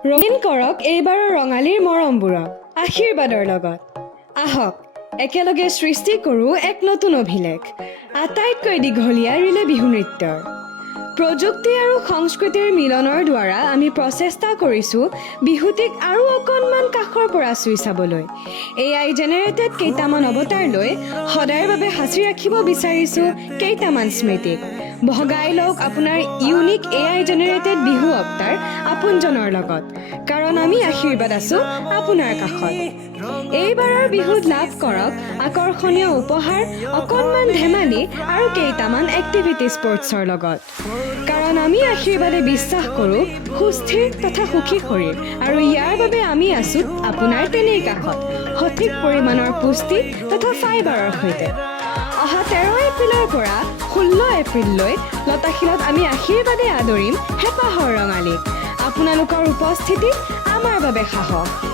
ৰঙীন কৰক এইবাৰৰ ৰঙালীৰ মৰমবোৰক আশীৰ্বাদৰ লগত। আহক একেলগে সৃষ্টি কৰোঁ এক নতুন অভিলেখ, আটাইতকৈ দীঘলীয়া ৰিলে বিহু নৃত্যৰ। প্ৰযুক্তি আৰু সংস্কৃতিৰ মিলনৰ দ্বাৰা আমি প্ৰচেষ্টা কৰিছোঁ বিহুটিক আৰু অকণমান কাষৰ পৰা চুই চাবলৈ। AI জেনেৰেটেড কেইটামান অৱতাৰ লৈ সদায়ৰ বাবে সাঁচি ৰাখিব বিচাৰিছোঁ কেইটামান স্মৃতিক। ভগাই লওক আপোনাৰ ইউনিক AI জেনেৰেটেড বিহু অৱতাৰ আপোনজনৰ লগত, কাৰণ আমি আশীৰ্বাদ আছোঁ আপোনাৰ কাষত। এইবাৰৰ বিহুত লাভ কৰক আকৰ্ষণীয় উপহাৰ, অকণমান ধেমালি আৰু কেইটামান এক্টিভিটি স্পৰ্টছৰ লগত, কাৰণ আমি আশীৰ্বাদে বিশ্বাস কৰোঁ সুস্থিৰ তথা সুখী শৰীৰ, আৰু ইয়াৰ বাবে আমি আছোঁ আপোনাৰ তেনেই কাষত সঠিক পৰিমাণৰ পুষ্টি তথা ফাইবাৰৰ সৈতে। অহা 13 এপ্ৰিলৰ পৰা 16 এপ্ৰিললৈ লতাশিলত আমি আশীৰ্বাদে আদৰিম হেঁপাহৰ ৰঙালীক। আপোনালোকৰ উপস্থিতি আমাৰ বাবে সাহস।